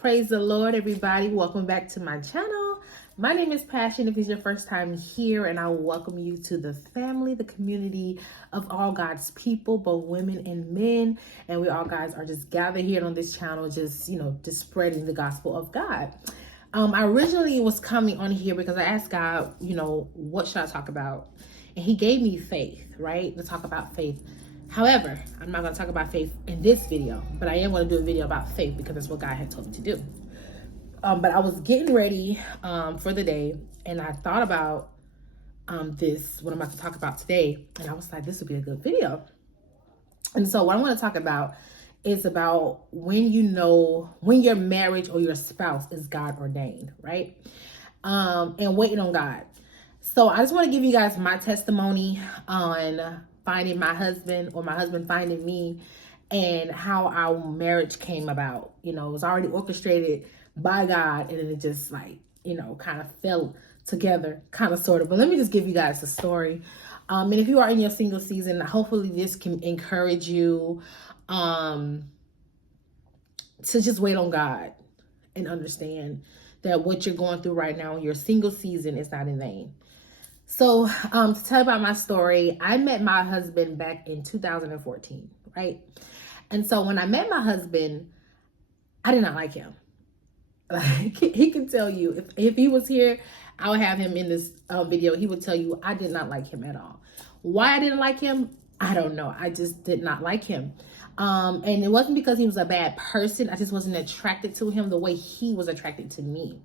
Praise the Lord, everybody. Welcome back to my channel. My name is Passion. If it's your first time here, and I welcome you to the family, the community of all God's people, both women and men. And we all guys are just gathered here on this channel, just spreading the gospel of God. I originally was coming on here because I asked God, what should I talk about? And he gave me faith, right? To talk about faith. However, I'm not going to talk about faith in this video, but I am going to do a video about faith because that's what God had told me to do. But I was getting ready for the day, and I thought about what I'm about to talk about today, and I was like, this would be a good video. And so what I'm going to talk about is about when your marriage or your spouse is God ordained, right? And waiting on God. So I just want to give you guys my testimony on finding my husband or my husband finding me and how our marriage came about. It was already orchestrated by God, and then it just kind of fell together, kind of sort of. But let me just give you guys the story. And if you are in your single season, hopefully this can encourage you to just wait on God and understand that what you're going through right now in your single season is not in vain. So to tell you about my story, I met my husband back in 2014, right? And so when I met my husband, I did not like him. Like, he can tell you, if he was here, I would have him in this video. He would tell you I did not like him at all. Why I didn't like him, I don't know. I just did not like him. And it wasn't because he was a bad person. I just wasn't attracted to him the way he was attracted to me.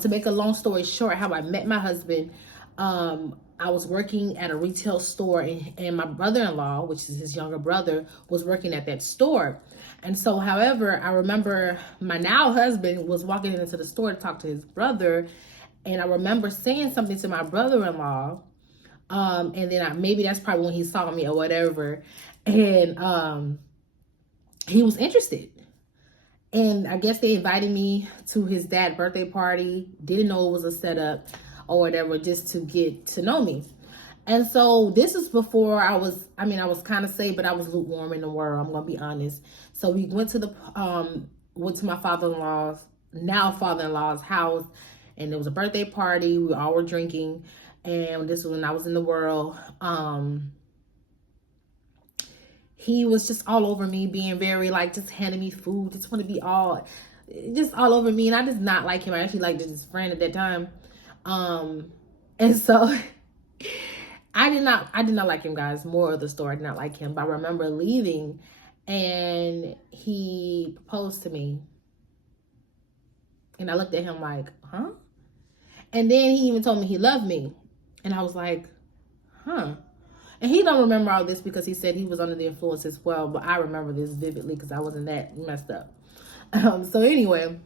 To make a long story short, how I met my husband, I was working at a retail store, and my brother-in-law, which is his younger brother, was working at that store. And so, however, I remember my now husband was walking into the store to talk to his brother, and I remember saying something to my brother-in-law, and then maybe that's probably when he saw me or whatever, and he was interested. And I guess they invited me to his dad's birthday party. Didn't know it was a setup or whatever, just to get to know me. And so this is before I was kind of saved, but I was lukewarm in the world. I'm going to be honest. So we went to my now father-in-law's house, and there was a birthday party. We all were drinking, and this was when I was in the world. He was just all over me, being very just handing me food, just want to be all over me. And I did not like him. I actually liked his friend at that time. And so I did not like him, guys. More of the story, I did not like him. But I remember leaving, and he proposed to me. And I looked at him like, huh? And then he even told me he loved me. And I was like, huh? And he don't remember all this because he said he was under the influence as well. But I remember this vividly because I wasn't that messed up. So anyway,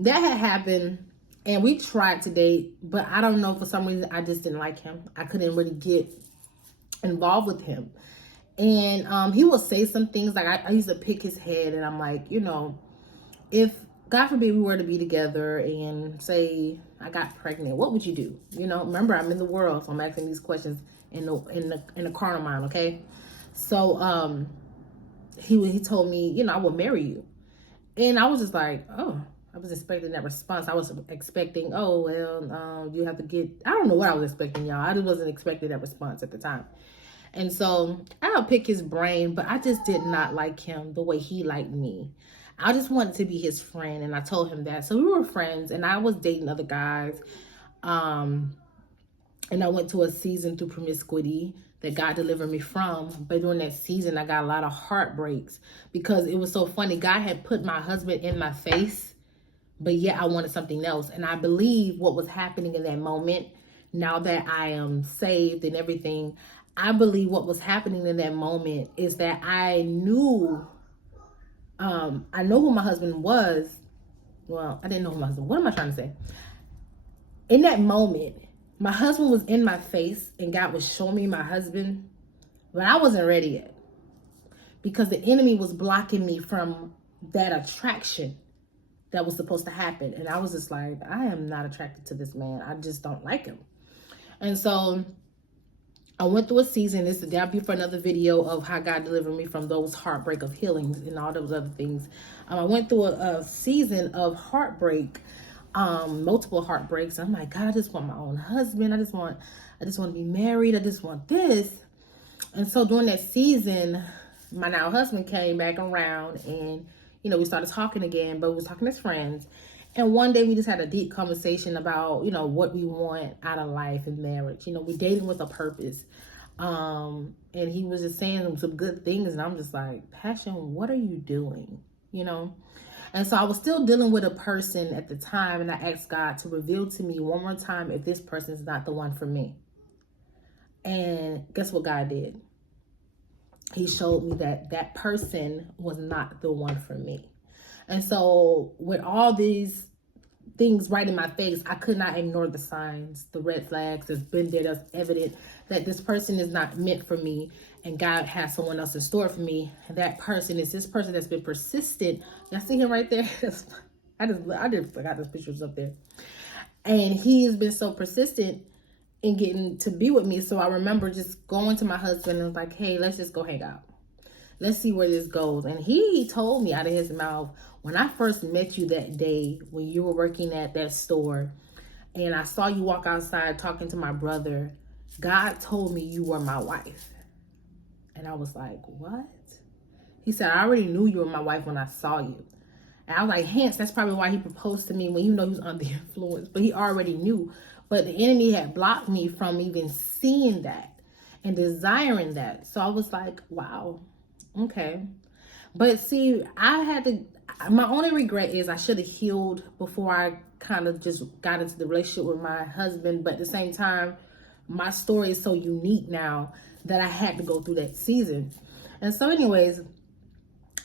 that had happened. And we tried to date, but I don't know, for some reason, I just didn't like him. I couldn't really get involved with him. And he would say some things, like I used to pick his head, and I'm like, if, God forbid, we were to be together and say I got pregnant, what would you do? Remember, I'm in the world, so I'm asking these questions in the carnal mind, okay? So he told me, I will marry you. And I was just like, oh. I was expecting that response. I was expecting, oh, well, you have to get, I don't know what I was expecting, y'all. I just wasn't expecting that response at the time. And so I'll pick his brain, but I just did not like him the way he liked me. I just wanted to be his friend, and I told him that. So we were friends, and I was dating other guys. And I went to a season through promiscuity that God delivered me from. But during that season, I got a lot of heartbreaks because it was so funny. God had put my husband in my face, but yet I wanted something else. And I believe what was happening in that moment, now that I am saved and everything, I believe what was happening in that moment is that I knew who my husband was. Well, I didn't know who my husband was. What am I trying to say? In that moment, my husband was in my face, and God was showing me my husband, but I wasn't ready yet because the enemy was blocking me from that attraction that was supposed to happen. And I was just like, I am not attracted to this man. I just don't like him. And so I went through a season. That'll be for another video of how God delivered me from those heartbreak of healings and all those other things. I went through a season of heartbreak, multiple heartbreaks. I'm like, God, I just want my own husband. I just want to be married. I just want this. And so during that season, my now husband came back around, and we started talking again, but we was talking as friends. And one day we just had a deep conversation about, what we want out of life and marriage. We're dating with a purpose. And he was just saying some good things. And I'm just like, Passion, what are you doing? And so I was still dealing with a person at the time. And I asked God to reveal to me one more time if this person is not the one for me. And guess what God did? He showed me that that person was not the one for me. And so with all these things right in my face, I could not ignore the signs, the red flags that's been there, that's evident that this person is not meant for me, and God has someone else in store for me. And that person is this person that's been persistent. Y'all see him right there? I just forgot those pictures up there. And he has been so persistent in getting to be with me. So I remember just going to my husband and was like, hey, let's just go hang out. Let's see where this goes. And he told me out of his mouth, when I first met you that day, when you were working at that store, and I saw you walk outside talking to my brother, God told me you were my wife. And I was like, what? He said, I already knew you were my wife when I saw you. And I was like, hence, that's probably why he proposed to me when he was under the influence. But he already knew. But the enemy had blocked me from even seeing that and desiring that. So I was like, wow. Okay. But see, my only regret is I should have healed before I kind of just got into the relationship with my husband. But at the same time, my story is so unique now that I had to go through that season. And so anyways,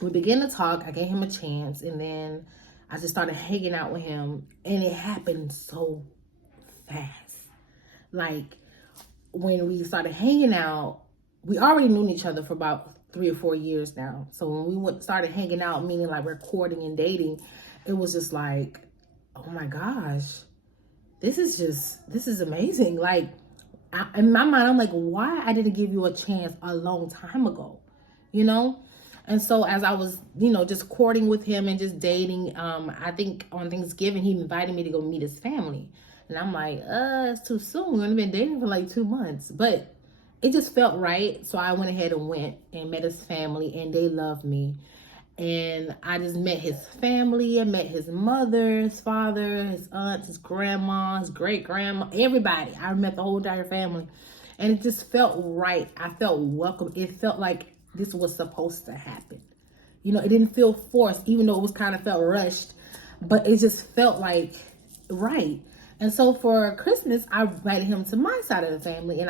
we began to talk. I gave him a chance, and then I just started hanging out with him, and it happened so fast. Like when we started hanging out, we already knew each other for about 3 or 4 years now. So when we started hanging out, meaning like recording and dating, it was just like, oh my gosh, this is amazing. Like in my mind, I'm like, why I didn't give you a chance a long time ago, And so as I was, just courting with him and just dating, I think on Thanksgiving, he invited me to go meet his family. And I'm like, it's too soon. We've only been dating for like 2 months. But it just felt right. So I went ahead and went and met his family, and they loved me. And I just met his family. I met his mother, his father, his aunts, his grandma, his great-grandma, everybody. I met the whole entire family. And it just felt right. I felt welcome. It felt like this was supposed to happen. It didn't feel forced, even though it was kind of felt rushed. But it just felt like right. And so for Christmas, I invited him to my side of the family, and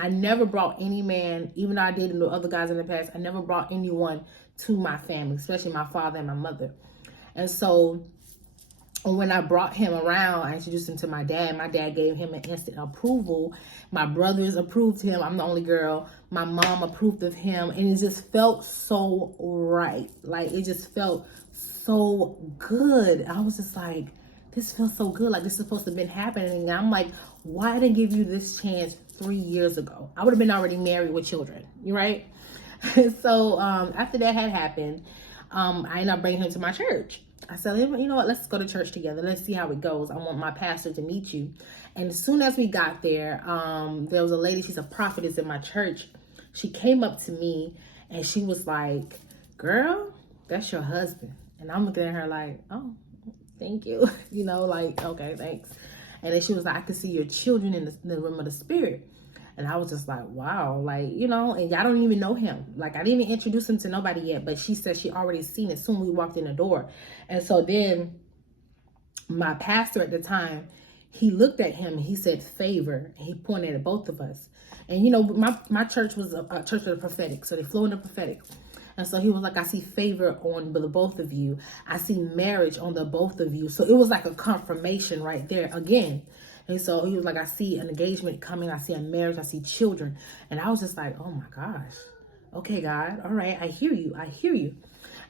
I never brought any man, even though I dated the other guys in the past, I never brought anyone to my family, especially my father and my mother. And so when I brought him around, I introduced him to my dad. My dad gave him an instant approval. My brothers approved him. I'm the only girl. My mom approved of him, and it just felt so right. Like it just felt so good. I was just like, this feels so good. Like this is supposed to have been happening. And I'm like, why didn't I give you this chance 3 years ago? I would have been already married with children. You right? So after that had happened, I ended up bringing him to my church. I said, you know what? Let's go to church together. Let's see how it goes. I want my pastor to meet you. And as soon as we got there, there was a lady. She's a prophetess in my church. She came up to me and she was like, girl, that's your husband. And I'm looking at her like, oh, thank you. Like, okay, thanks. And then she was like, I could see your children in the realm of the spirit. And I was just like, wow, like, and y'all don't even know him. Like, I didn't even introduce him to nobody yet, but she said she already seen it soon we walked in the door. And so then my pastor at the time, he looked at him and he said, favor. And he pointed at both of us. And, my church was a church of the prophetic. So they flow in the prophetic. And so he was like, I see favor on the both of you. I see marriage on the both of you. So it was like a confirmation right there again. And so he was like, I see an engagement coming. I see a marriage. I see children. And I was just like, oh my gosh. Okay, God. All right. I hear you. I hear you.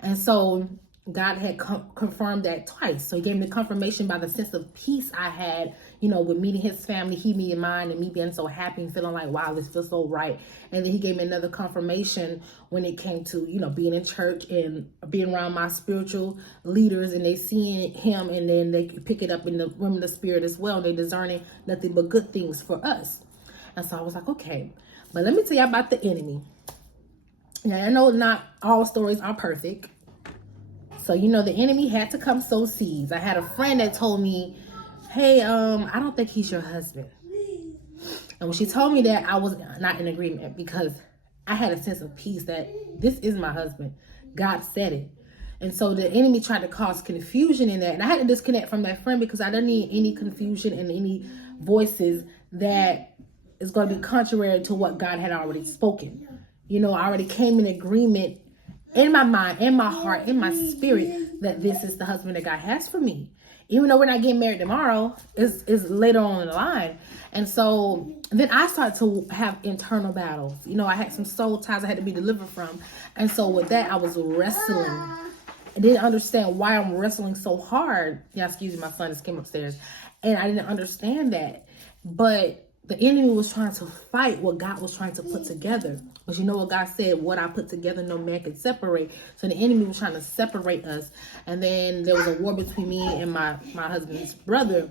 And so God had confirmed that twice. So he gave me the confirmation by the sense of peace I had, with meeting his family, he meeting mine, and me being so happy and feeling like, wow, this feels so right. And then he gave me another confirmation when it came to, being in church and being around my spiritual leaders, and they seeing him, and then they pick it up in the realm of the spirit as well. And they discerning nothing but good things for us. And so I was like, okay, but let me tell you about the enemy. Now, I know not all stories are perfect. So, the enemy had to come sow seeds. I had a friend that told me, hey, I don't think he's your husband. And when she told me that, I was not in agreement, because I had a sense of peace that this is my husband. God said it. And so the enemy tried to cause confusion in that. And I had to disconnect from that friend, because I didn't need any confusion and any voices that is going to be contrary to what God had already spoken. I already came in agreement in my mind, in my heart, in my spirit, that this is the husband that God has for me. Even though we're not getting married tomorrow, it's later on in the line. And so then I started to have internal battles. I had some soul ties I had to be delivered from. And so with that, I was wrestling. I didn't understand why I'm wrestling so hard. Yeah, excuse me, my son just came upstairs. And I didn't understand that. But the enemy was trying to fight what God was trying to put together. But you know what God said, what I put together, no man can separate. So the enemy was trying to separate us. And then there was a war between me and my husband's brother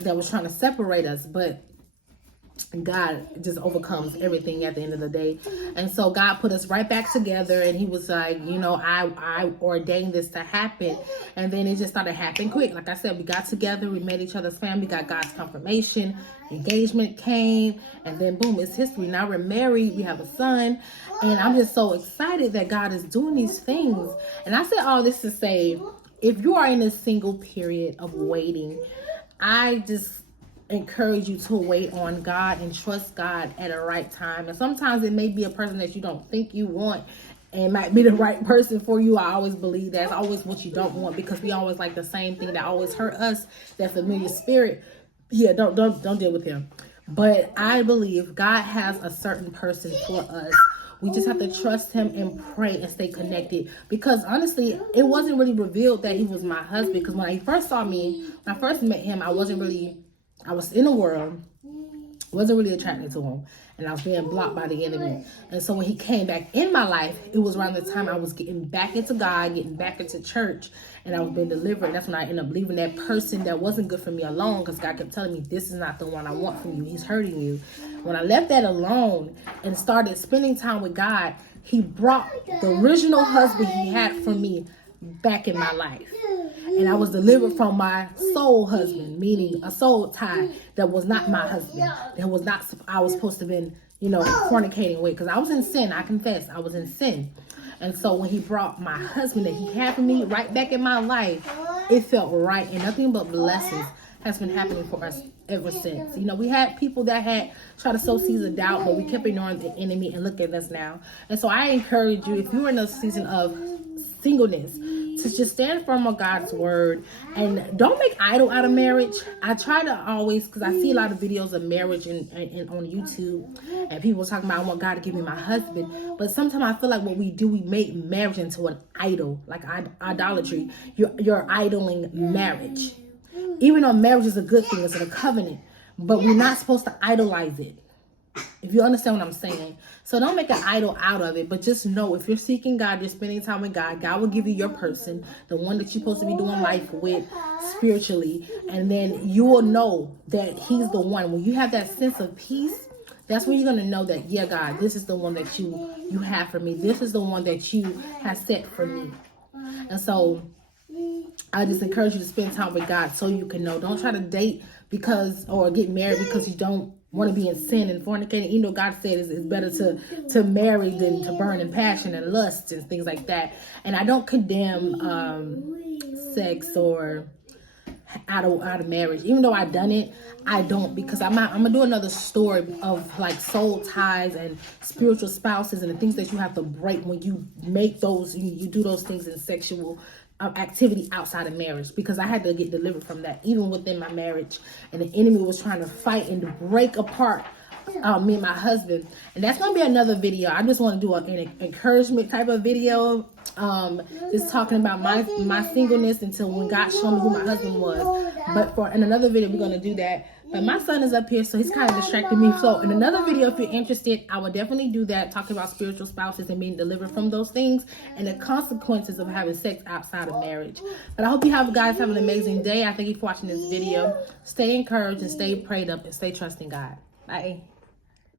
that was trying to separate us. But God just overcomes everything at the end of the day. And so God put us right back together, and he was like, I ordained this to happen. And then it just started happening quick. Like I said, we got together, we met each other's family, got God's confirmation, engagement came, and then boom, it's history. Now we're married, we have a son, and I'm just so excited that God is doing these things. And I said all this to say, if you are in a single period of waiting, I just encourage you to wait on God and trust God at a right time. And sometimes it may be a person that you don't think you want, and might be the right person for you. I always believe that's always what you don't want, because we always like the same thing that always hurt us, that familiar spirit. Yeah, don't deal with him. But I believe God has a certain person for us. We just have to trust him and pray and stay connected, because honestly, it wasn't really revealed that he was my husband. Because when he first saw me, when I first met him, I was in the world, wasn't really attracted to him, and I was being blocked by the enemy. And so when he came back in my life, it was around the time I was getting back into God, getting back into church, and I was being delivered. That's when I ended up leaving that person that wasn't good for me alone, because God kept telling me, this is not the one I want from you. He's hurting you. When I left that alone and started spending time with God, he brought the original husband he had for me back in my life. And I was delivered from my soul husband, meaning a soul tie that was not my husband. That was not, I was supposed to have been, fornicating with, because I was in sin. I confess, I was in sin. And so when he brought my husband that he had for me right back in my life, it felt right, and nothing but blessings has been happening for us ever since. We had people that had tried to sow seeds of doubt, but we kept ignoring the enemy, and look at us now. And so I encourage you, if you're in a season of singleness, to just stand firm on God's word, and don't make idol out of marriage. I try to always, because I see a lot of videos of marriage on YouTube, and people talking about, I want God to give me my husband. But sometimes I feel like what we do, we make marriage into an idol, like idolatry. You're idling marriage. Even though marriage is a good thing, it's a covenant, but we're not supposed to idolize it. If you understand what I'm saying. So don't make an idol out of it, but just know, if you're seeking God, you're spending time with God, God will give you your person, the one that you're supposed to be doing life with spiritually. And then you will know that he's the one. When you have that sense of peace, that's when you're going to know that, yeah, God, this is the one that you have for me. This is the one that you have set for me. And so I just encourage you to spend time with God so you can know. Don't try to date or get married because you don't want to be in sin and fornicating. You know, God said it's better to marry than to burn in passion and lust and things like that. And I don't condemn sex or out of marriage. Even though I've done it, I don't, because I'm gonna do another story of like soul ties and spiritual spouses and the things that you have to break when you make those, you do those things in sexual activity outside of marriage, because I had to get delivered from that even within my marriage. And the enemy was trying to fight and to break apart me and my husband. And that's gonna be another video. I just want to do an encouragement type of video, just talking about my singleness until when God showed me who my husband was. But in another video we're gonna do that, But my son is up here, so he's kind of distracting me. So in another video, if you're interested, I will definitely do that, talking about spiritual spouses and being delivered from those things and the consequences of having sex outside of marriage. But I hope you guys have an amazing day. I thank you for watching this video. Stay encouraged and stay prayed up and stay trusting God. Bye.